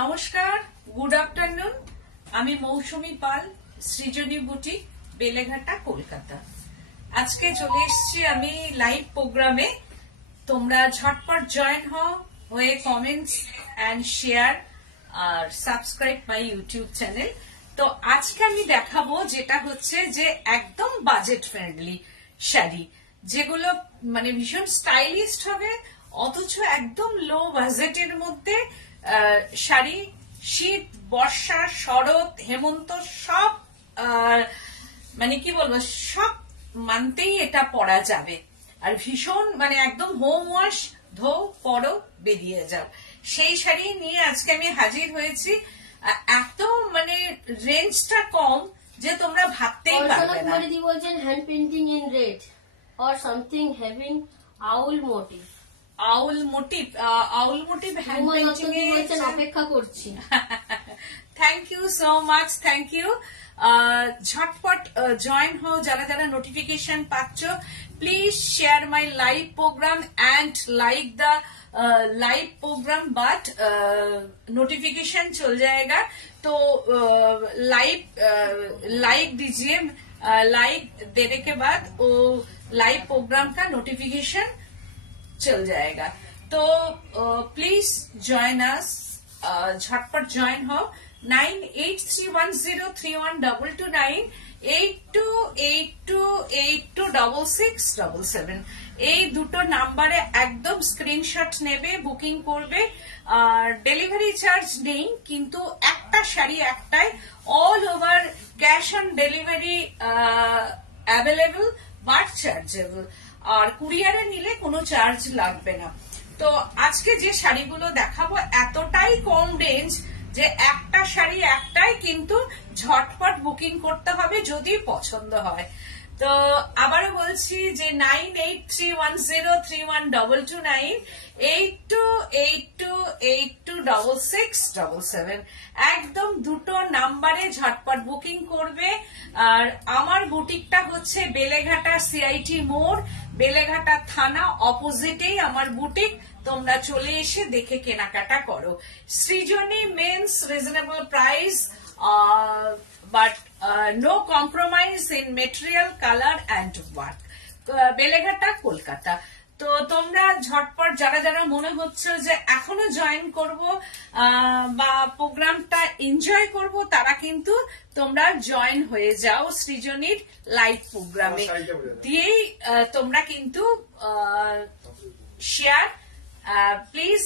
নমস্কার, good afternoon. আমি মৌসুমী পাল, সৃজনী boutique, Beleghata, Kolkata. আজকে চলে এসেছি আমি লাইভ প্রোগ্রামে। তোমরা ঝটপট জয়েন হয়ে কমেন্টস এন্ড শেয়ার আর সাবস্ক্রাইব মাই ইউটিউব চ্যানেল। তো আজকে আমি দেখাবো যেটা হচ্ছে যে একদম বাজেট ফ্রেন্ডলি শাড়ি, যেগুলো মানে ভীষণ স্টাইলিস্ট হবে অথচ একদম লো বাজেটের মধ্যে শাড়ি শীত, বর্ষা, শরৎ, হেমন্ত সব মানে কি বলবো সব মানতেই এটা পরা যাবে। আর ভীষণ মানে একদম হোম ওয়াশ, ধো পরো বেরিয়ে যাও, সেই শাড়ি নিয়ে আজকে আমি হাজির হয়েছি। এত মানে রেঞ্জটা কম যে তোমরা ভাবতেই পারবে না। বলছেন hand painting in red or something having owl motif. Owl motif hand painting এর অপেক্ষা করছি। Thank you so much, thank you. ঝটপট জয়েন হও যারা যারা নোটিফিকেশন পাচ্ছ। Please share my live programme and like the live programme, but notification चल जाएगा तो लाइक दीजिए। लाइक देने के बाद वो लाइव प्रोग्राम का नोटिफिकेशन चल जाएगा। तो प्लीज ज्वाइन अस, झटपट ज्वाइन हो। 9831031229 8282826677 এই দুটো নাম্বারে একদম স্ক্রিনশট নেবে, বুকিং করবে। আর ডেলিভারি চার্জ নেই, কিন্তু একটা শাড়ি একটাই, all over cash on delivery available but chargeable. আর কুরিয়ারে নিলে কোনো চার্জ লাগবে না। তো আজকে যে শাড়িগুলো দেখাবো এতটাই কম রেঞ্জ যে একটা শাড়ি একটাই, কিন্তু ঝটপট বুকিং করতে হবে যদি পছন্দ হয়। তো আবারও বলছি যে 9831031229 8282826677 একদম দুটো নাম্বারে ঝটপট বুকিং করবে। আর আমার বুটিকটা হচ্ছে বেলেঘাটা সিআইটি মোড়, বেলেঘাটা থানা অপোজিটেই আমার বুটিক। তোমরা চলে এসে দেখে কেনাকাটা করো। Srijani men's reasonable price, but no compromise in material, colour and work, Beleghata, Kolkata. তো তোমরা ঝটপট যারা যারা মনে হচ্ছে যে এখনো জয়েন করব বা প্রোগ্রামটা এনজয় করব, তারা কিন্তু তোমরা জয়েন হয়ে যাও সৃজনীর লাইভ প্রোগ্রামে। দিয়েই তোমরা কিন্তু share, please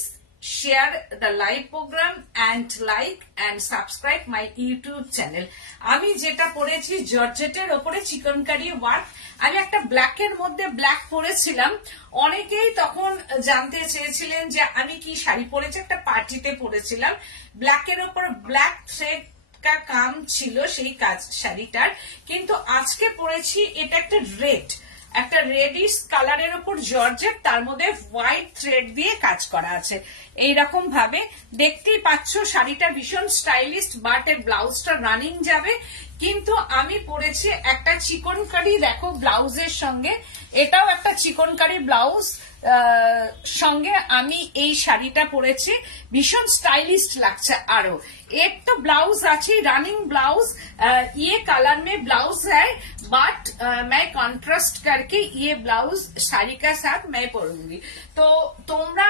share the live program and like and subscribe my YouTube channel. আমি যেটা পরেছি জর্জেটের ওপরে চিকনকারি ওয়ার্ক। আমি একটা ব্ল্যাক এর মধ্যে ব্ল্যাক পরেছিলাম, অনেকেই তখন জানতে চেয়েছিলেন যে আমি কি শাড়ি পরেছি। একটা পার্টিতে পরেছিলাম, ব্ল্যাক এর ওপর ব্ল্যাক থ্রেড কা কাম ছিল সেই কাজ শাড়িটার, কিন্তু আজকে পরেছি এটা একটা রেডিশ কালারের উপর জর্জেট, তার মধ্যে হোয়াইট থ্রেড দিয়ে কাজ করা আছে। এইরকম ভাবে দেখতেই পাচ্ছ শাড়িটা ভীষণ স্টাইলিস্ট, বাট এর ব্লাউজটা রানিং যাবে। কিন্তু আমি পরেছি একটা চিকনকারি, দেখো ব্লাউজের সঙ্গে, এটাও একটা চিকনকারি ব্লাউজ সঙ্গে আমি এই শাড়িটা পরেছি, ভীষণ স্টাইলিস্ট লাগছে। আরো एक तो ब्लाउज আছে रनिंग ब्लाउज, ये कलर में ब्लाउज है, बट मैं कॉन्ट्रास्ट करके ये ब्लाउज শাড়ি का साथ मैं পরুঙ্গি। তো তোমরা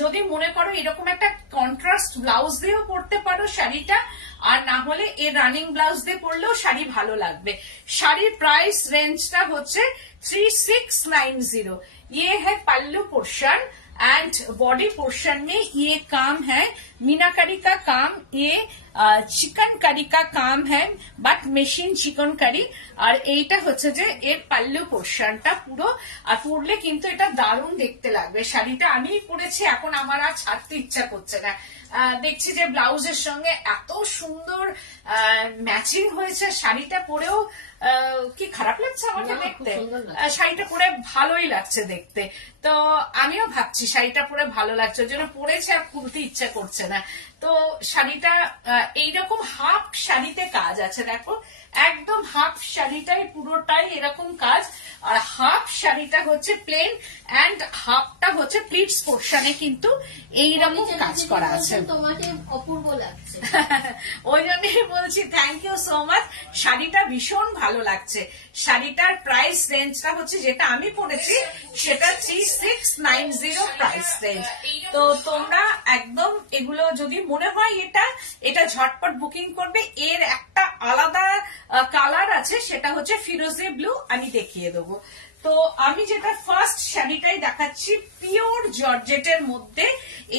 যদি মনে করো এরকম একটা কন্ট্রাস্ট ব্লাউজ দিয়েও পরতে পারো শাড়িটা, আর না হলে এই রানিং ব্লাউজ দিয়ে পরলেও শাড়ি ভালো লাগবে। শাড়ির প্রাইস রেঞ্জটা হচ্ছে 3690। ये है पल्लू पोर्शन एंड बॉडी पोर्शन में ये काम है मीनाकारी का काम, ये चिकनकारी का काम है, बट मेशिन चिकनकारी। আর এইটা হচ্ছে যে এর পাল্লু পোর্শনটা পুরো, আর পরলে কিন্তু এটা দারুণ দেখতে লাগবে। শাড়িটা আমি পরেছি, এখন আমার আর ছাড়তে ইচ্ছা করছে না। দেখছি যে ব্লাউজের সঙ্গে এত সুন্দর ম্যাচিং হয়েছে, শাড়িটা পরেও কি খারাপ লাগছে আমাকে দেখতে? শাড়িটা পরে ভালোই লাগছে দেখতে। তো আমিও ভাবছি শাড়িটা পরে ভালো লাগছে, ওই জন্য পরেছে, আর খুলতে ইচ্ছা করছে না। তো শাড়িটা এইরকম হাফ শাড়িতে কাজ আছে, দেখো একদম হাফ শাড়িটাই পুরোটাই এরকম কাজ, আর হাফ শাড়িটা হচ্ছে প্লেন এন্ড হাফটা হচ্ছে প্লিটস পোর্শনে কিন্তু এইরকম কাজ করা আছে। তোমাকে অপূর্ব লাগছে। ওই জন্যই বলছি থ্যাংক ইউ সো মাচ, শাড়িটা ভীষণ ভালো লাগছে। শাড়িটার প্রাইস রেঞ্জটা হচ্ছে যেটা আমি পড়েছি সেটা 3690 প্রাইস রেঞ্জ। তো তোমরা একদম এগুলো যদি মনে হয় এটা ঝটপট বুকিং করবে। এর একটা আলাদা কালার আছে, সেটা হচ্ছে ফিরোজি ব্লু, আমি দেখিয়ে দেবো। তো আমি যেটা ফার্স্ট শাড়িটাই দেখাচ্ছি, পিওর জর্জেটের মধ্যে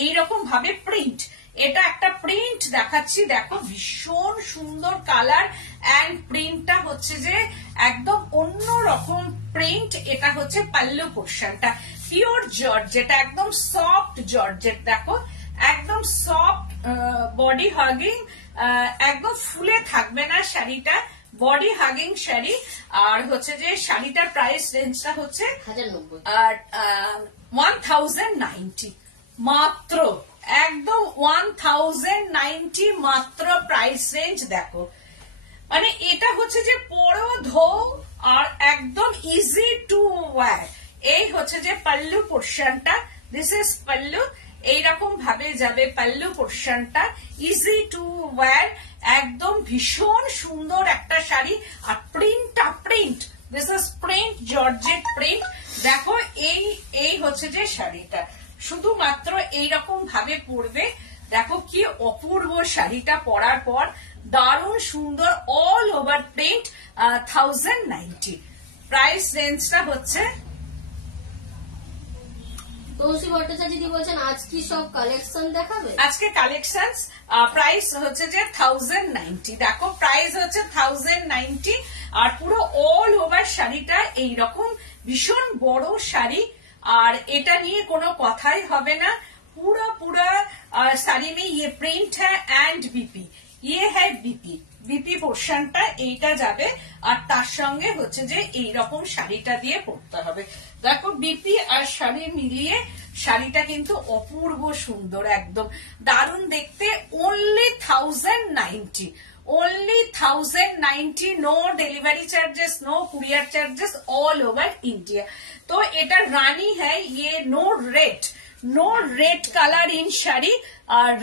এইরকম ভাবে প্রিন্ট, এটা একটা প্রিন্ট দেখাচ্ছি, দেখো ভীষণ সুন্দর কালার এন্ড প্রিন্টটা হচ্ছে যে একদম অন্য রকম প্রিন্ট। এটা হচ্ছে পাল্লু পোর্শনটা, পিওর জর্জেট, একদম সফট জর্জেট, দেখো একদম সফট বডি হাগিং, একদম ফুলে থাকবে না শাড়িটা, বডি হাগিং শাড়ি। আর হচ্ছে যে শাড়িটার প্রাইস রেঞ্জটা হচ্ছে 1090 মাত্র, একদম 1090 মাত্র প্রাইস রেঞ্জ। দেখো মানে এটা হচ্ছে যে পরো ধো আর একদম ইজি টু ওয়্যার। এই হচ্ছে যে পাল্লু পোর্শনটা, দিস ইজ পাল্লু, এইরকম ভাবে যাবে পাল্লু পোর্শনটা, ইজি টু ওয়্যার, একদম ভীষণ সুন্দর একটা শাড়ি। আর প্রিন্টটা print, this is print, georgette print. দেখো এই হচ্ছে যে শাড়িটা শুধুমাত্র এইরকম ভাবে পরবে, দেখো কি অপূর্ব শাড়িটা পরার পর, দারুণ সুন্দর অল ওভার প্রিন্ট, 1090 প্রাইস রেঞ্জটা হচ্ছে। তুলসী ভট্টাচার্য দিদি বলছেন আজ কি সব কালেকশন দেখাবে? আজকে কালেকশন প্রাইস হচ্ছে যে 1090, দেখো প্রাইস হচ্ছে 1090। আর পুরো অল ওভার শাড়িটা এইরকম ভীষণ বড় শাড়ি, আর এটা নিয়ে কোনো কথাই হবে না। पूरा पूरा साड़ी में ये प्रिंट है एंड बीपी, ये है बीपी, बीपी পোর্শনটা এইটা যাবে, আর তার সঙ্গে হচ্ছে যে এইরকম শাড়িটা দিয়ে পরতে হবে। দেখো বিপি আর শাড়ি মিলিয়ে শাড়িটা কিন্তু অপূর্ব সুন্দর, একদম দারুণ দেখতে। only 1090, only 1090, no delivery charges, no courier charges, all over India। तो এটা রানী है, ये no red, no red colour in sari,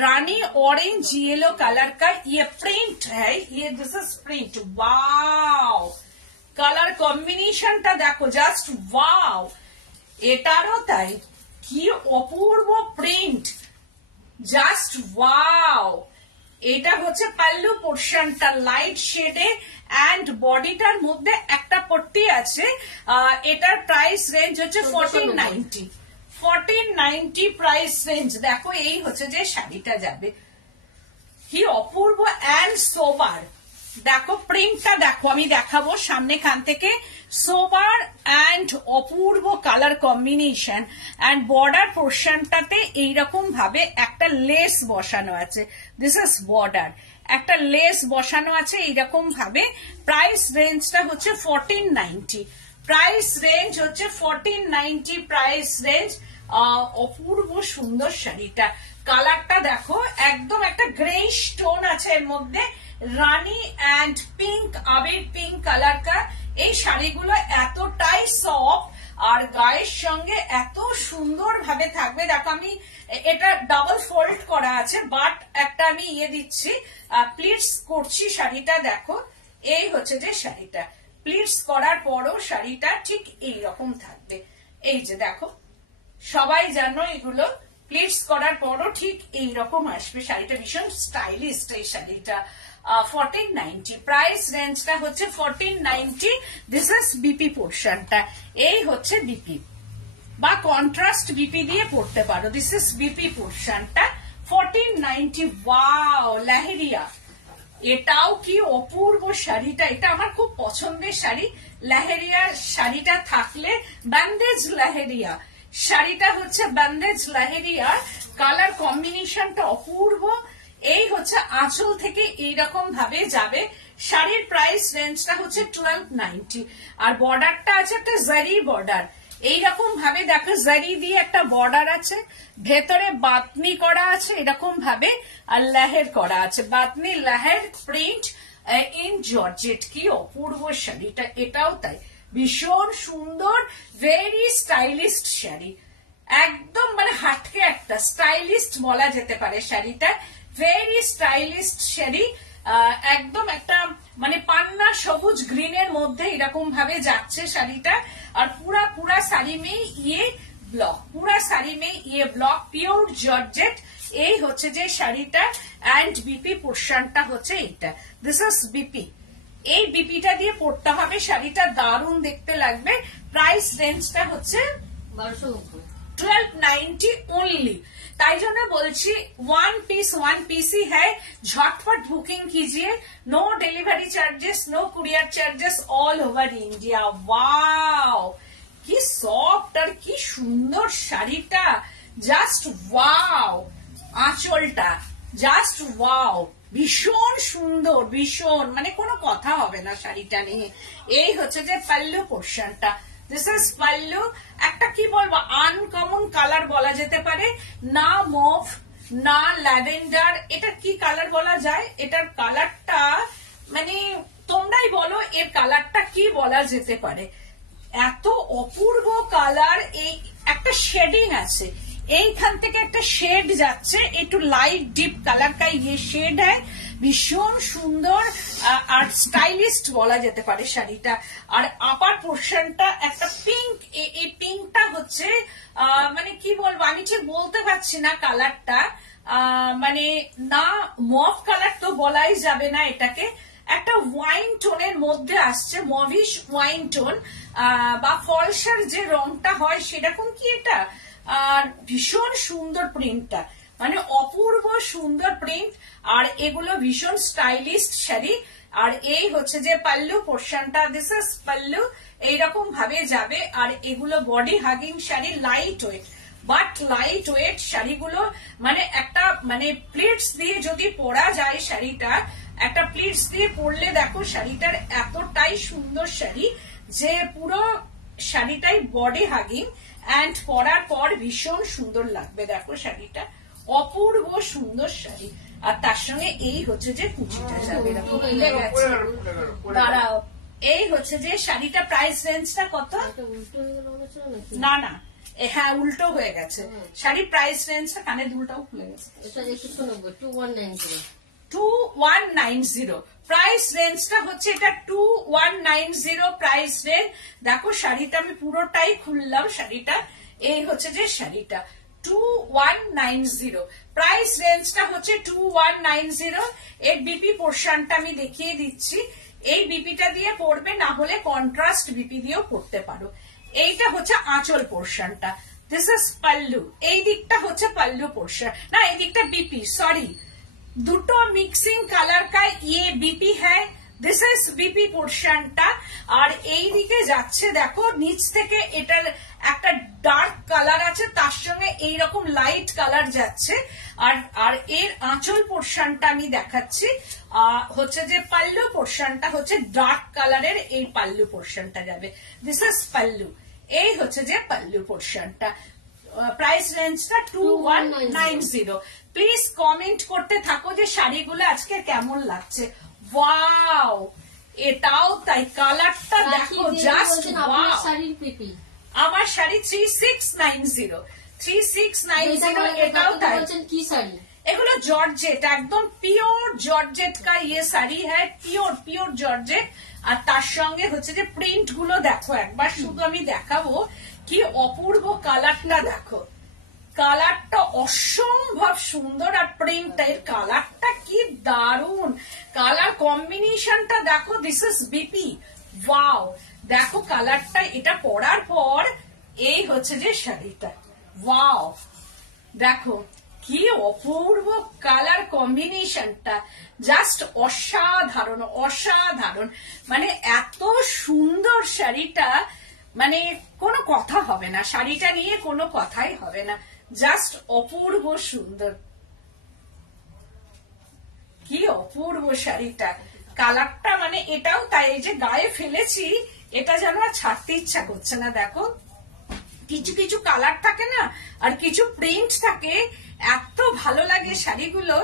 rani orange yellow colour का ये प्रिंट है, ये this is print. Wow, colour combination टा देखो, जस्ट वाओ, एटारो ताई কি অপূর্ব প্রিন্ট, জাস্ট ওয়াও। এটা হচ্ছে পাল্লু পোর্শনটা লাইট শেডে এন্ড বডিটার মধ্যে একটা পট্টি আছে। এটার প্রাইস রেঞ্জ হচ্ছে 1490, 1490 প্রাইস রেঞ্জ। দেখো এই হচ্ছে যে শাড়িটা যাবে, কি অপূর্ব এন্ড সোবার। দেখো প্রিন্টটা দেখো, আমি দেখাবো সামনে খান থেকে, সোবার এন্ড অপূর্ব কালার কম্বিনেশন এন্ড বর্ডার পোর্শনটাতে এইরকম ভাবে একটা লেস বসানো আছে, দিস ইজ বর্ডার, একটা লেস বসানো আছে এইরকম ভাবে। প্রাইস রেঞ্জটা হচ্ছে 1490, প্রাইস রেঞ্জ হচ্ছে 1490 প্রাইস রেঞ্জ। অপূর্ব সুন্দর শাড়িটা, কালারটা দেখো একদম একটা গ্রে স্টোন আছে এর মধ্যে, রানী এন্ড পিঙ্ক, আবির পিঙ্ক কালার কা। এই শাড়িগুলো এতটাই সফট আর গায়ের সঙ্গে এত সুন্দর ভাবে থাকবে। দেখো আমি এটা ডাবল ফোল্ড করা আছে, বাট একটা আমি ইয়ে দিচ্ছি, প্লিটস করছি শাড়িটা। দেখো এই হচ্ছে যে শাড়িটা, প্লিটস করার পরও শাড়িটা ঠিক এইরকম থাকবে। এই যে দেখো, সবাই জানো এগুলো প্লিটস করার পরও ঠিক এইরকম আসবে। শাড়িটা ভীষণ স্টাইলিশ, এই শাড়িটা 1490 প্রাইস রেঞ্জটা হচ্ছে 1490। দিস ইজ বিপি পোর্শনটা, এই হচ্ছে বিপি বা কন্ট্রাস্ট বিপি দিয়ে পড়তে পারো। দিস ইজ বিপি পোর্শনটা 1490। ওয়াও, লাহেরিয়া, এটাও কি অপূর্ব শাড়িটা, এটা আমার খুব পছন্দের শাড়ি। লাহেরিয়ার শাড়িটা থাকলে, ব্যান্ডেজ লাহেরিয়া শাড়িটা হচ্ছে ব্যান্ডেজ লাহেরিয়ার, কালার কম্বিনেশনটা অপূর্ব। এই হচ্ছে আঁচল থেকে এইরকম ভাবে যাবে। শাড়ির প্রাইস রেঞ্জটা হচ্ছে 1290, আর বর্ডারটা আছে একটা জারি বর্ডার, এইরকম ভাবে দেখো জারি দিয়ে একটা বর্ডার আছে, ভেতরে বাতনি করা আছে এরকম ভাবে, আর লেহের করা আছে, বাতনি লেহের প্রিন্ট ইন জর্জেট। কি অপূর্ব শাড়িটা, এটাও তাই ভীষণ সুন্দর, ভেরি স্টাইলিস্ট শাড়ি, একদম মানে হাটকে একটা স্টাইলিস্ট বলা যেতে পারে শাড়িটা, ভেরি স্টাইলিস্ট শাড়ি। একদম একটা মানে পান্না সবুজ গ্রিনের মধ্যে এরকম ভাবে যাচ্ছে শাড়িটা, আর পুরা শাড়ি মে ইয়ে ব্লক, পুরা শাড়ি মে ইয়ে ব্লক, পিওর জর্জেট। এই হচ্ছে যে শাড়িটা, অ্যান্ড বিপি পোর্শনটা হচ্ছে এইটা, দিস ইজ বিপি। এই বিপিটা দিয়ে পরতে হবে, শাড়িটা দারুণ দেখতে লাগবে। প্রাইস রেঞ্জটা হচ্ছে 1290 ओनली। ताई जो बोलছি वन पीस ही है, झटपट बुकिंग कीजिए, no delivery charges, no courier charges, all over India. Wow কি সফট আর কি সুন্দর শাড়িটা, জাস্ট ওয়াও। আঁচলটা জাস্ট ওয়াও, ভীষণ সুন্দর, ভীষণ মানে কোনো কথা হবে না শাড়িটা নিয়ে। এই হচ্ছে যে পাল্লু পোর্শনটা, দিস ইজ পাল্লু। একটা কি বলবো আনকমন কালার বলা যেতে পারে, না মুভ না ল্যাভেন্ডার, এটা কি কালার বলা যায়, এটার কালারটা মানে তোমরাই বলো এর কালারটা কি বলা যেতে পারে। এত অপূর্ব কালার, এই একটা শেডিং আছে, এইখান থেকে একটা শেড যাচ্ছে, একটু লাইট ডিপ কালার কা ইয়ে শেড হ্যায়, ভীষণ সুন্দর আর স্টাইলিস্ট বলা যেতে পারে শাড়িটা। আর আপার পোর্শনটা একটা পিঙ্ক, এই পিঙ্কটা হচ্ছে মানে কি বলবো আমি ঠিক বলতে পারছি না কালারটা, মানে না মভ কালার তো বলাই যাবে না এটাকে, একটা ওয়াইন টোনের মধ্যে আসছে, মভিশ ওয়াইন টোন বা ফলসার যে রংটা হয় সেরকম কি এটা। আর ভীষণ সুন্দর প্রিন্টটা, মানে অপূর্ব সুন্দর প্রিন্ট, আর এগুলো ভীষণ স্টাইলিস্ট শাড়ি। আর এই হচ্ছে যে পাল্লু পোর্শনটা, দিস ইজ পাল্লু, এইরকম ভাবে যাবে। আর এগুলো body hugging sari, light weight, but light weight শাড়িগুলো, মানে একটা মানে প্লিটস দিয়ে যদি পরা যায় শাড়িটা, একটা প্লিটস দিয়ে পরলে দেখো শাড়িটার এতটাই সুন্দর শাড়ি যে পুরো শাড়িটাই বডি হাগিং, অ্যান্ড পরার পর ভীষণ সুন্দর লাগবে। দেখো শাড়িটা অপূর্ব সুন্দর শাড়ি, আর তার সঙ্গে এই হচ্ছে যে কুচিটা যাবে, দাঁড়াও, এই হচ্ছে যে শাড়িটা প্রাইস রেঞ্জটা কত, না না হ্যাঁ উল্টো হয়ে গেছে শাড়ি, প্রাইস রেঞ্জটা কানে দুলটাও খুলে গেছে, 2190 প্রাইস রেঞ্জটা হচ্ছে, এটা 2190 প্রাইস রেঞ্জ। দেখো শাড়িটা আমি পুরোটাই খুললাম, শাড়িটা এই হচ্ছে যে শাড়িটা 2190 প্রাইস রেঞ্জটা হচ্ছে 2190। এর বিপি পোর্শনটা আমি দেখিয়ে দিচ্ছি, এই বিপিটা দিয়ে পরবে, না হলে কন্ট্রাস্ট বিপি দিয়েও পরতে পারো। এইটা হচ্ছে আঁচল পোর্শনটা, দিস ইজ পাল্লু, এই দিকটা হচ্ছে পাল্লু পোর্শন, না এই দিকটা বিপি, সরি দুটো মিক্সিং কালার কা ইয়ে বিপি হ্যায়, দিস ইজ বিপি পোর্শনটা। আর এই দিকে যাচ্ছে দেখো নিচ থেকে এটার একটা ডার্ক কালার আছে, তার সঙ্গে এইরকম লাইট কালার যাচ্ছে। আর এর আঁচল পোর্শনটা আমি দেখাচ্ছি, হচ্ছে যে পাল্লু পোর্শনটা হচ্ছে ডার্ক কালারের, এই পাল্লু পোর্শনটা যাবে, দিস ইজ পাল্লু। এই হচ্ছে যে পাল্লু পোর্শনটা, প্রাইস রেঞ্জটা 2190। প্লিজ কমেন্ট করতে থাকো যে শাড়িগুলো আজকে কেমন লাগছে। ওয়াও, এটাও তাই, কালারটা দেখো জাস্ট ওয়াও। আমার শাড়ি 3690, 3690, এটাও তাই। কি শাড়ি এগুলো জর্জেট, একদম পিওর জর্জেট কা ইয়ে শাড়ি হ্যায়, পিওর জর্জেট। আর তার সঙ্গে হচ্ছে যে প্রিন্ট গুলো দেখো একবার, শুধু আমি দেখাবো কি অপূর্ব কালারটা, দেখো কালারটা অসম্ভব সুন্দর, আর প্রিন্টটা এর কালারটা কি দারুন, কালার কম্বিনেশনটা দেখো, দিস ইজ বিপি। ওয়াও, দেখো কালারটা, এটা পরার পর এই হচ্ছে যে শাড়িটা, ওয়াও দেখো কি অপূর্ব কালার কম্বিনেশনটা, জাস্ট অসাধারণ অসাধারণ, মানে এত সুন্দর শাড়িটা, মানে কোনো কথা হবে না, শাড়িটা নিয়ে কোনো কথাই হবে না, জাস্ট অপূর্ব সুন্দর, কি অপূর্ব শাড়িটা, কালারটা মানে এটাও তাই, এই যে গায়ে ফেলেছি এটা যেন আর ছাড়তে ইচ্ছা করছে না। দেখো কিছু কিছু কালার থাকে না, আর কিছু প্রিন্ট থাকে, এত ভালো লাগে শাড়িগুলো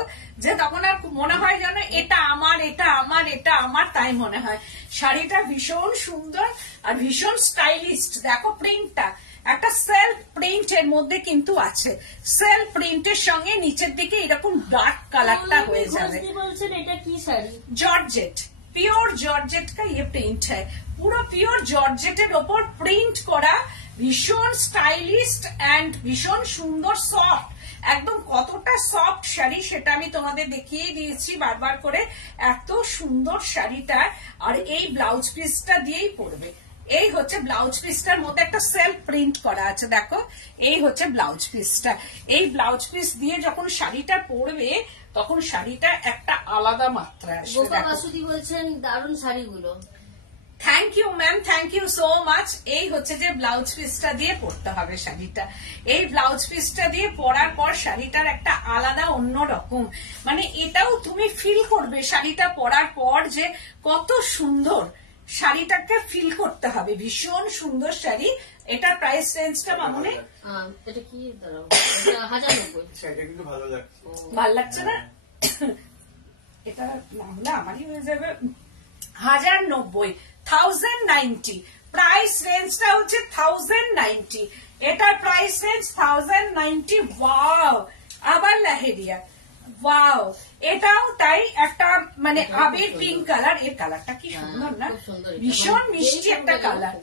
যে তখন আর মনে হয় যেন এটা আমার, এটা আমার, এটা আমার, তাই মনে হয়। শাড়িটা ভীষণ সুন্দর আর ভীষণ স্টাইলিস্ট। দেখো প্রিন্টটা, একটা সেলফ প্রিন্ট এর মধ্যে কিন্তু আছে। সেলফ প্রিন্টের সঙ্গে নিচের দিকে এরকম ডার্ক কালারটা হয়ে যাবে। বলছেন এটা কি শাড়ি? जॉर्जेट, प्योर जॉर्जेट का ये प्रिंट है। পুরো পিওর জর্জেটের ওপর প্রিন্ট করা, ভীষণ স্টাইলিস্ট এন্ড ভীষণ সুন্দর, সফট, একদম কতটা সফট শাড়ি সেটা আমি তোমাদের দেখিয়ে দিয়েছি বারবার করে। এত সুন্দর শাড়িটা, আর এই ব্লাউজ পিসটা দিয়েই পরবে। এই হচ্ছে ব্লাউজ পিসটার মধ্যে একটা সেলফ প্রিন্ট করা আছে, দেখো এই হচ্ছে ব্লাউজ পিসটা। এই ব্লাউজ পিস দিয়ে যখন শাড়িটা পরবে তখন শাড়িটা একটা আলাদা মাত্রা আসবে। গোপা বাসুদি বলছেন দারুণ শাড়িগুলো। Thank you ma'am, thank you so much. এই হচ্ছে যে ব্লাউজ পিসটা দিয়ে পরতে হবে শাড়িটা। এই ব্লাউজ পিসটা দিয়ে পরার পর শাড়িটার একটা আলাদা অন্য রকম, মানে এটাও তুমি ফিল করবে শাড়িটা পরার পর যে কত সুন্দর। শাড়িটাকে ফিল করতে হবে, ভীষণ সুন্দর শাড়ি। এটার প্রাইস রেঞ্জটা মামুনি? এটা কি দাঁড়াও, এটা 1090। এটা কিন্তু ভালো লাগছে। ভালো লাগছে না? এটা না হলে আমারই হয়ে যাবে। 1090, 1090 প্রাইস রেঞ্জটা হচ্ছে 1090। এটার প্রাইস রেঞ্জ 1090। ওয়াও, আবার লাহেরিয়া, ওয়াও, এটাও তাই, একটা মানে আবির পিঙ্ক কালার। এর কালারটা কি সুন্দর না, ভীষণ মিষ্টি একটা কালার,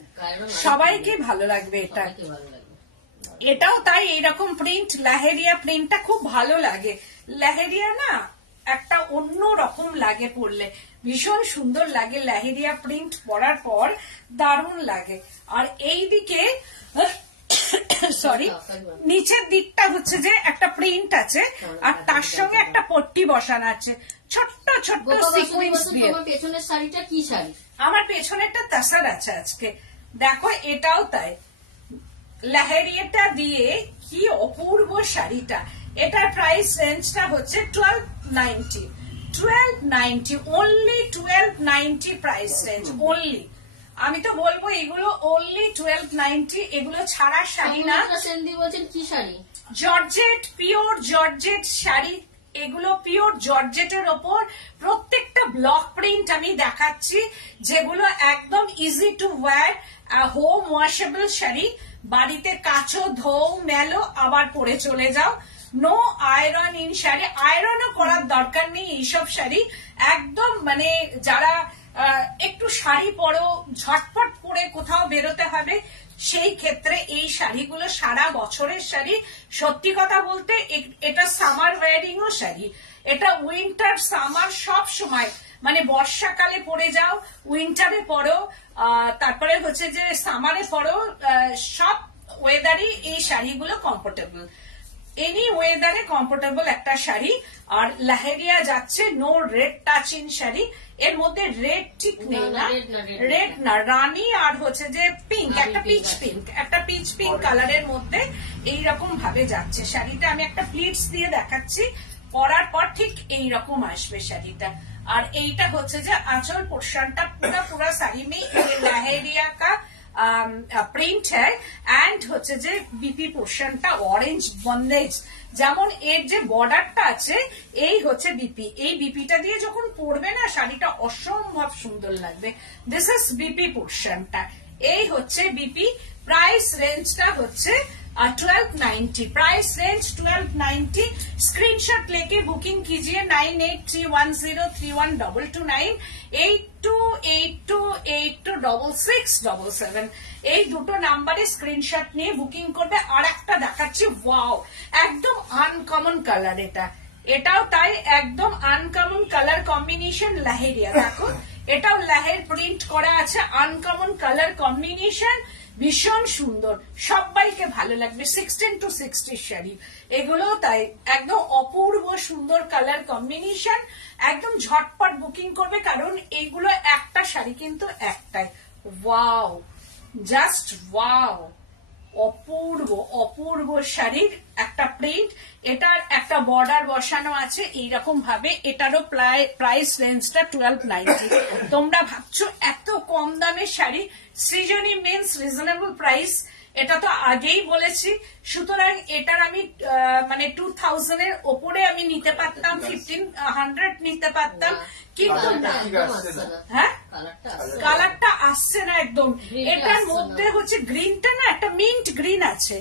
সবাইকে ভালো লাগবে এটা। এটাও তাই, এইরকম প্রিন্ট, লাহেরিয়া প্রিন্টটা খুব ভালো লাগে। লাহেরিয়া না একটা অন্য রকম লাগে পরলে, ভীষণ সুন্দর লাগে। লাহেরিয়া প্রিন্ট পরার পর দারুণ লাগে। আর এই দিকে সরি, নিচের দিকটা হচ্ছে যে একটা প্রিন্ট আছে, আর তার সঙ্গে একটা পট্টি বসানো আছে ছোট্ট ছোট্ট সিকোয়েন্স দিয়ে। তোমার পেছনের শাড়িটা কি শাড়ি? আমার পেছনে একটা তাসার আছে আজকে, দেখো এটাও তাই। লাহেরিয়াটা দিয়ে কি অপূর্ব শাড়িটা। এটার প্রাইস রেঞ্জটা হচ্ছে 1290, 1290, অনলি 1290 প্রাইস রেঞ্জ, অনলি। আমি তো বলবো এগুলো অনলি 1290, এগুলো ছাড়া শাড়ি না। সেন্দি বলছেন কি sari? Georgette, pure georgette sari, এগুলো পিওর জর্জেটের ওপর প্রত্যেকটা ব্লক প্রিন্ট আমি দেখাচ্ছি, যেগুলো একদম easy to wire, home washable sari. বাড়িতে কাচো, ধোও, মেলো, আবার পরে চলে যাও। নো আয়রন ইন শাড়ি, আয়রনও করার দরকার নেই এইসব শাড়ি। একদম মানে যারা একটু শাড়ি পরো, ঝটপট পরে কোথাও বেরোতে হবে, সেই ক্ষেত্রে এই শাড়িগুলো সারা বছরের শাড়ি। সত্যি কথা বলতে এটা সামার ওয়ারিং ও শাড়ি, এটা উইন্টার সামার সব সময়, মানে বর্ষাকালে পরে যাও, উইন্টারে পরো, তারপরে হচ্ছে যে সামারে পরো, সব ওয়েদারই এই শাড়িগুলো কমফোর্টেবল, এনি ওয়েদারে কমফোর্টেবল একটা শাড়ি। আর লাহেরিয়া যাচ্ছে no red touch in sari, এর মধ্যে রেড ঠিক নেই না, রেড না, রানী আর হচ্ছে যে পিঙ্ক, একটা পিচ পিঙ্ক, একটা পিচ পিঙ্ক কালারের মধ্যে এইরকম ভাবে যাচ্ছে শাড়িটা। আমি একটা প্লিটস দিয়ে দেখাচ্ছি, পরার পর ঠিক এইরকম আসবে শাড়িটা। আর এইটা হচ্ছে যে আঁচল পোর্শনটা পুরা শাড়ি में লাহেরিয়া কা প্রিন্ট है, এন্ড হচ্ছে যে বিপি পোর্শনটা অরেঞ্জ বন্দেজ, যেমন এর যে বর্ডারটা আছে এই হচ্ছে বিপি। এই বিপিটা দিয়ে যখন পরবে না শাড়িটা অসম্ভব সুন্দর লাগবে। দিস ইজ বিপি পোর্শনটা, এই হচ্ছে বিপি। প্রাইস রেঞ্জটা হচ্ছে 1290, प्राइस रेंज 1290। स्क्रीनशॉट लेके बुकिंग कीजिए 9831031229, 8282826677। এই দুটো নাম্বারে স্ক্রিনশট নিয়ে বুকিং করবে। আর একটা দেখাচ্ছি, ওয়াও, একদম আনকমন কালার এটা, এটাও তাই, একদম আনকমন কালার কম্বিনেশন। লাহেরিয়া দেখো, এটাও লাহের প্রিন্ট করা আছে, আনকমন কালার কম্বিনেশন, ভীষণ সুন্দর, সবাইকে ভালো লাগবে। 16 to 60 শাড়ি এগুলো তাই, একদম অপূর্ব সুন্দর কালার কম্বিনেশন। একদম ঝটপট বুকিং করবে, কারণ এইগুলো একটা শাড়ি কিন্তু একটাই। ওয়াও, জাস্ট ওয়াও, অপূর্ব অপূর্ব শাড়ির একটা প্রিন্ট। এটার একটা বর্ডার বসানো আছে এইরকম ভাবে। এটারও প্রাইস রেঞ্জটা 1290। তোমরা ভাবছো এত কম দামের শাড়ি, সৃজনী মিন্স রিজনেবল প্রাইস, এটা তো আগেই বলেছি। সুতরাং এটার আমি মানে 2000 এর ওপরে আমি নিতে পারতাম, 1500 নিতে পারতাম, কিন্তু না। হ্যাঁ, কালারটা আসছে না একদম। এটার মধ্যে হচ্ছে গ্রিনটা না একটা মিন্ট গ্রিন আছে,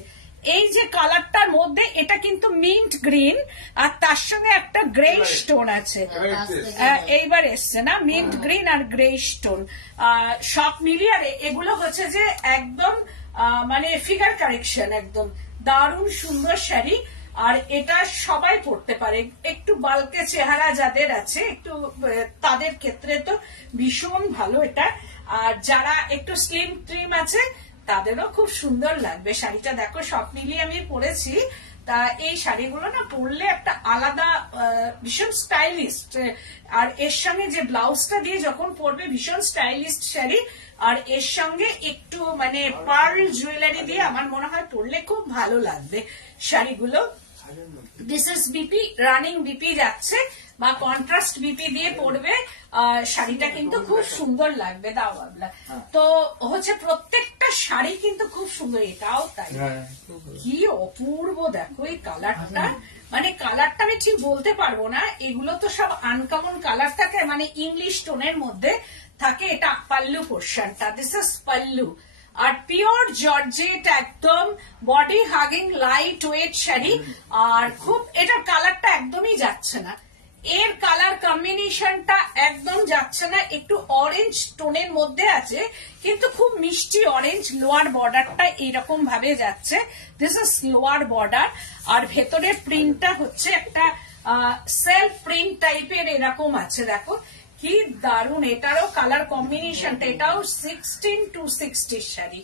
এই যে কালারটার মধ্যে এটা কিন্তু মিন্ট গ্রিন, আর তার সঙ্গে একটা গ্রে স্টোন আছে। এইবার এসছে না মিন্ট গ্রিন আর গ্রে স্টোন, সব মিলিয়ে এগুলো হচ্ছে যে একদম মানে ফিগার কারেকশন, একদম দারুণ সুন্দর শাড়ি। আর এটা সবাই পড়তে পারে, একটু বালকে চেহারা যাদের আছে একটু তাদের ক্ষেত্রে তো ভীষণ ভালো এটা, আর যারা একটু স্লিম ট্রিম আছে তাদেরও খুব সুন্দর লাগবে শাড়িটা। দেখো সব মিলিয়ে আমি পরেছি, তা এই শাড়িগুলো না পরলে একটা আলাদা ভীষণ স্টাইলিস্ট, আর এর সঙ্গে যে ব্লাউজটা দিয়ে যখন পরবে ভীষণ স্টাইলিস্ট শাড়ি, আর এর সঙ্গে একটু মানে পার্ল জুয়েলারি দিয়ে আমার মনে হয় পরলে খুব ভালো লাগবে শাড়িগুলো। This is BP, running BP যাচ্ছে বা কন্ট্রাস্ট বিপি দিয়ে পরবে, শাড়িটা কিন্তু খুব সুন্দর লাগবে। দাও বাবলা, তো হচ্ছে প্রত্যেকটা শাড়ি কিন্তু খুব সুন্দর, এটাও তাই। কি অপূর্ব দেখো এই কালারটা, মানে কালারটা আমি ঠিক বলতে পারবো না, এগুলো তো সব আনকমন কালার থাকে, মানে ইংলিশ টোনের মধ্যে থাকে। এটা পাল্লু পোর্শনটা, দিস ইজ পাল্লু, আর পিওর জর্জেট একদম body hugging light weight sari, আর খুব এটার কালারটা একদমই যাচ্ছে না, এর কালার কম্বিনেশনটা একদম যাচ্ছে না, একটু অরেঞ্জ টোনের মধ্যে আছে কিন্তু খুব মিষ্টি অরেঞ্জ। লোয়ার বর্ডারটা এইরকম ভাবে যাচ্ছে, দিস ইজ লোয়ার বর্ডার, আর ভেতরের প্রিন্টটা হচ্ছে একটা সেলফ প্রিন্ট টাইপের এরকম আছে। দেখো কি দারুণ, এটারও কালার কম্বিনেশনটা, এটাও 16 to 60 শাড়ি।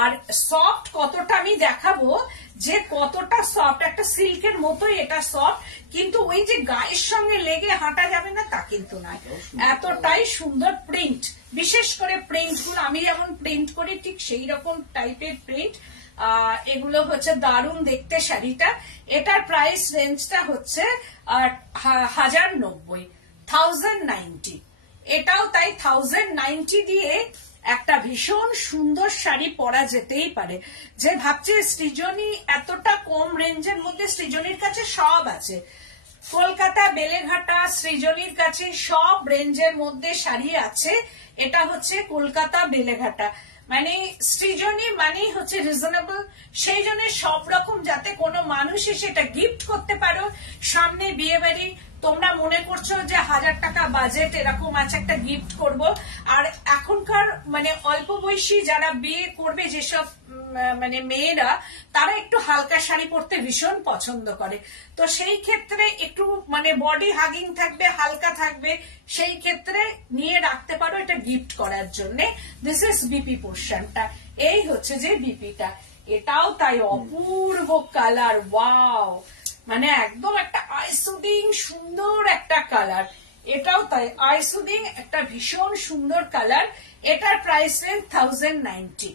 আর সফট কতটা আমি দেখাবো, যে কতটা সফট, একটা সিল্কের মতোই এটা সফট, কিন্তু ওই যে গায়ের সঙ্গে লেগে হাঁটা যাবে না তা কিন্তু নয়, এতটাই সুন্দর প্রিন্ট। বিশেষ করে প্রিন্ট গুলো আমি যেমন প্রিন্ট করি ঠিক সেই রকম টাইপের প্রিন্ট, এগুলো হচ্ছে দারুণ দেখতে শাড়িটা। এটার প্রাইস রেঞ্জটা হচ্ছে 1090, 1090, এটাও তাই 1090 দিয়ে একটা ভীষণ সুন্দর শাড়ি পরা যেতেই পারে। যে ভাবছে সৃজনী এতটা কম রেঞ্জের মধ্যে, সৃজনীর কাছে সব আছে, কলকাতা বেলেঘাটা সৃজনীর কাছে সব রেঞ্জের মধ্যে শাড়ি আছে। এটা হচ্ছে কলকাতা বেলেঘাটা, মানে সৃজনী মানেই হচ্ছে রিজনেবল, সেই জন্য সব রকম যাতে কোনো মানুষ সেটা গিফট করতে পারো। সামনে বিয়ে বাড়ি, তোমরা মনে করছো যে 1000 টাকা বাজেট এরকম আছে একটা গিফট করব, আর এখনকার মানে অল্প বয়সী যারা বিয়ে করবে যেসব মানে মেয়েরা, তারা একটু হালকা শাড়ি পরতে ভীষণ পছন্দ করে, তো সেই ক্ষেত্রে একটু মানে বডি হাগিং থাকবে, হালকা থাকবে, সেই ক্ষেত্রে নিয়ে রাখতে পারো এটা গিফট করার জন্য। দিস ইজ বিপি পোর্শনটা, এই হচ্ছে যে বিপিটা, এটাও তাই অপূর্ব কালার, ওয়াও, মানে একদম একটা আইসুদিং সুন্দর একটা কালার, এটাও তাই আইসুদিং একটা ভীষণ সুন্দর কালার। এটার প্রাইস রেঞ্জ 1090,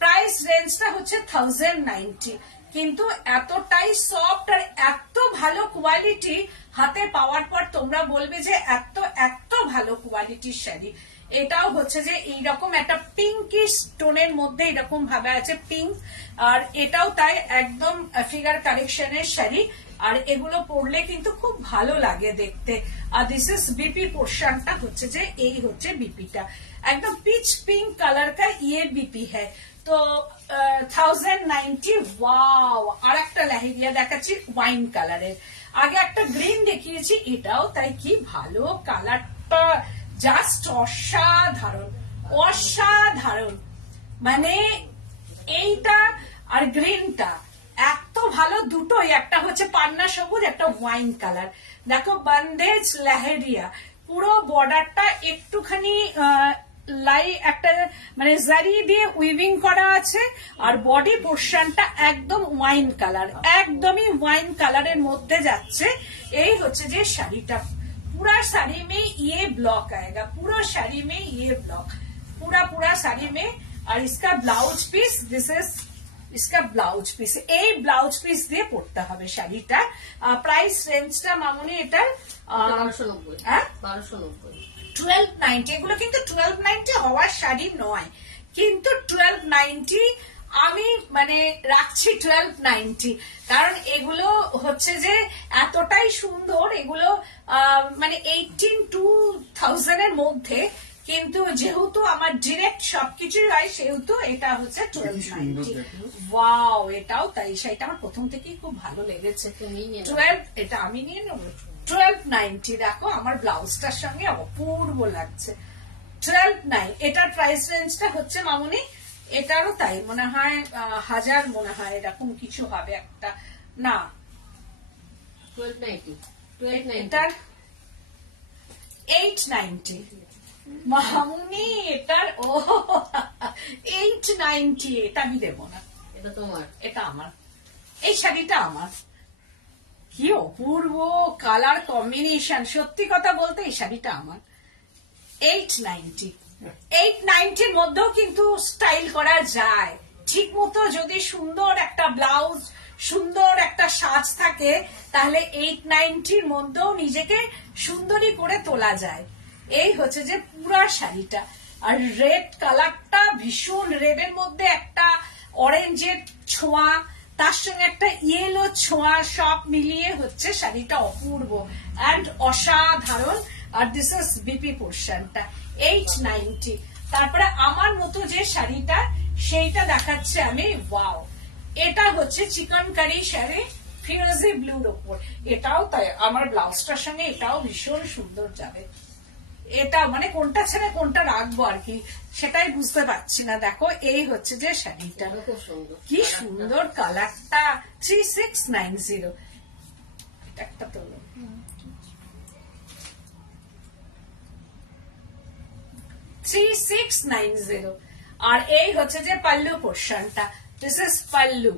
প্রাইস রেঞ্জটা হচ্ছে 1090, কিন্তু এতটাই সফট আর এত ভালো কোয়ালিটি, হাতে পাওয়ার পর তোমরা বলবে যে এত এত ভালো কোয়ালিটির শাড়ি। এটাও হচ্ছে যে এইরকম একটা পিঙ্কিশ টোনের মধ্যে এরকম ভাবে আছে পিঙ্ক, আর এটাও তাই একদম ফিগার কালেকশনের শাড়ি, আর এগুলো পরলে কিন্তু খুব ভালো লাগে দেখতে। আর দিস ইজ বিপি পোর্শনটা হচ্ছে যে এই হচ্ছে বিপিটা, একদম পিচ পিঙ্ক কালার কা ইয়ে বিপি হ্যায়। তো 1090, ওয়াও। আর একটা লেহেরিয়া দেখাচ্ছি ওয়াইন কালারের, আগে একটা গ্রিন দেখিয়েছি, এটাও তাই কি ভালো কালারটা, জাস্ট অসাধারণ অসাধারণ, মানে এইটা আর গ্রিনটা এত ভালো দুটোই, একটা হচ্ছে পান্না সবুজ, একটা ওয়াইন কালার। দেখো বন্দেজ লেহেরিয়া, পুরো বর্ডারটা একটুখানি লাই একটা মানে জারি দিয়ে উইভিং করা আছে, আর বডি পোর্শনটা একদম ওয়াইন কালার, একদমই ওয়াইন কালারের মধ্যে যাচ্ছে। এই হচ্ছে যে শাড়িটা, पूरा साड़ी में ये ब्लॉक आएगा, पूरा साड़ी में ये ब्लॉक, पूरा साड़ी में। और इसका ब्लाउज पीस, दिस इज इसका ब्लाउज পিস, এই ব্লাউজ পিস দিয়ে পড়তে হবে শাড়িটা। প্রাইস রেঞ্জটা মামুনি এটার 1290, এগুলো কিন্তু 1290 হওয়ার শাড়ি নয়, কিন্তু 1290 আমি মানে রাখছি 1290, কারণ এগুলো হচ্ছে যে এতটাই সুন্দর, এগুলো মানে 18,000 এর মধ্যে, কিন্তু যেহেতু আমার ডিরেক্ট সবকিছুই হয় সেহেতু এটা হচ্ছে 1290। ওয়াও, এটাও তাই, সেটা আমার প্রথম থেকেই খুব ভালো লেগেছে। 12, এটা আমি নিয়ে নেবো। 1290, দেখো আমার ব্লাউজটার সঙ্গে অপূর্ব লাগছে। 12,900, এটার প্রাইস রেঞ্জটা হচ্ছে মামুনি, এটারও তাই মনে হয় 1000, মনে হয় এরকম কিছু হবে একটা, না 1290 এটার 890 মামুনি, এটার 890, এটা আমি দেবো না, এটা তোমার, এটা আমার, এই শাড়িটা আমার। কি অপূর্ব কালার কম্বিনেশন, সত্যি কথা বলতে এই শাড়িটা আমার। 890, 890 মধ্যেও কিন্তু স্টাইল করা যায় ঠিক মতো, যদি সুন্দর একটা ব্লাউজ, সুন্দর একটা সাজ থাকে, তাহলে 890 মধ্যেও নিজেকে সুন্দরী করে তোলা যায়। এই হচ্ছে যে পুরা শাড়িটা। আর রেড কালারটা ভীষণ, রেডের মধ্যে একটা অরেঞ্জের ছোঁয়া, তার সঙ্গে একটা ইয়েলো ছোঁয়া, সব মিলিয়ে হচ্ছে শাড়িটা অপূর্ব অ্যান্ড অসাধারণ। আর দিস ইজ বিপি পোর্শনটা 890। তারপরে আমার মতো যে শাড়িটা, সেইটা দেখাচ্ছে আমি। ওয়াও, এটা হচ্ছে চিকন কারি শাড়ি ফিরোজি ব্লুর ওপর, এটাও তাই আমার ব্লাউজটার সঙ্গে এটাও ভীষণ সুন্দর যাবে। এটা মানে কোনটা ছেড়ে কোনটা রাখবো আর কি, সেটাই বুঝতে পারছি না। দেখো এই হচ্ছে যে শাড়িটা, খুব সুন্দর, কি সুন্দর কালারটা। 3690, এটা একটা তোলো। 3690, আর এই হচ্ছে যে পাল্লু পোর্শনটা, দিস ইজ পাল্লু।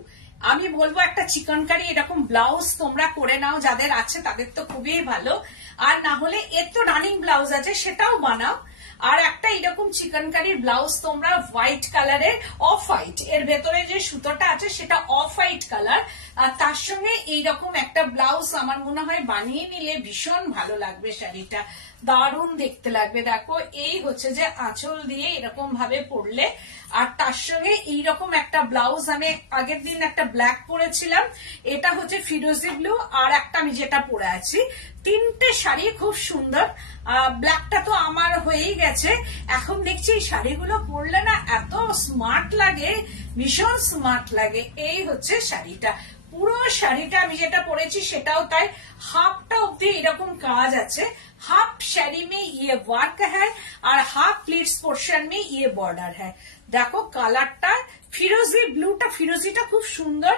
আমি বলবো একটা চিকনকারি এরকম ব্লাউজ তোমরা করে নাও, যাদের আছে তাদের তো খুবই ভালো, আর না হলে এর তো রানিং ব্লাউজ আছে সেটাও বানাও। আর একটা এরকম চিকনকারির ব্লাউজ তোমরা হোয়াইট কালারের, অফ হোয়াইট, এর ভেতরে যে সুতোটা আছে সেটা অফ হোয়াইট কালার, আর তার সঙ্গে এইরকম একটা ব্লাউজ আমার মনে হয় বানিয়ে নিলে ভীষণ ভালো লাগবে, শাড়িটা দারুণ দেখতে লাগবে। দেখো এই হচ্ছে যে আঁচল দিয়ে এরকম ভাবে পরলে, আর তার সঙ্গে এইরকম একটা ব্লাউজ, আমি আগের দিন একটা ব্ল্যাক পরেছিলাম, এটা হচ্ছে ফিরোজি ব্লু, আর একটা আমি যেটা পরে আছি, তিনটে শাড়ি খুব সুন্দর। ব্ল্যাকটা তো আমার হয়েই গেছে, এখন দেখছি এই শাড়িগুলো পরলে না এত স্মার্ট লাগে, ভীষণ স্মার্ট লাগে। এই হচ্ছে শাড়িটা, পুরো শাড়িটা আমি যেটা পরেছি সেটাও তাই, হাফটা অব্দি এরকম কাজ আছে, हाफ शरी में ये वर्क है और हाफ प्लीट्स पोर्शन में ये बॉर्डर है। देखो কালারটা ফিরোজি ব্লুটা, ফিরোজিটা খুব সুন্দর,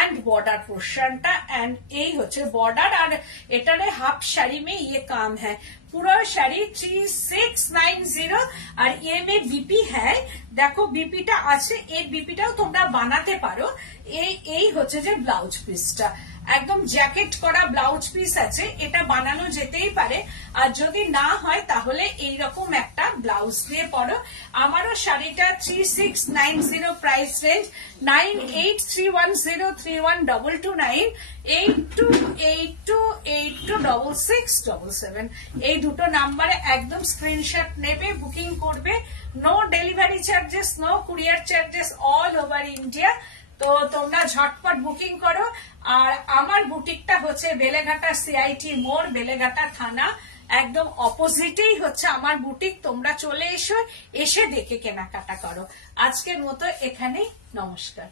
এন্ড বর্ডার পোর্শনটা, এন্ড এই হচ্ছে বর্ডার, আর এটারে হাফ শাড়ি में ये काम है। पूरा শাড়ি 3690, আর ये में बीपी है, দেখো বিপিটা আছে, এই বিপিটাও তোমরা বানাতে পারো। এই হচ্ছে যে ব্লাউজ পিসটা, একদম জ্যাকেট করা ব্লাউজ পিস আছে, এটা বানানো যেতেই পারে, আর যদি না হয় তাহলে এইরকম একটা ব্লাউজ দিয়ে পরো। আমারও শাড়িটা 3690 প্রাইস রেঞ্জ, 9831031229, 8282826677, এই দুটো নাম্বারে একদম স্ক্রিনশট নেবে, বুকিং করবে। No delivery charges, no courier charges, all over India. তো তোমরা ঝটপট বুকিং করো। আর আমার বুটিকটা হচ্ছে বেলেঘাটা সিআইটি মোড়, বেলেঘাটা থানা, একদম অপোজিটেই হচ্ছে আমার বুটিক। তোমরা চলে এসো, এসে দেখে কেনাকাটা করো। আজকের মতো এখানেই, নমস্কার।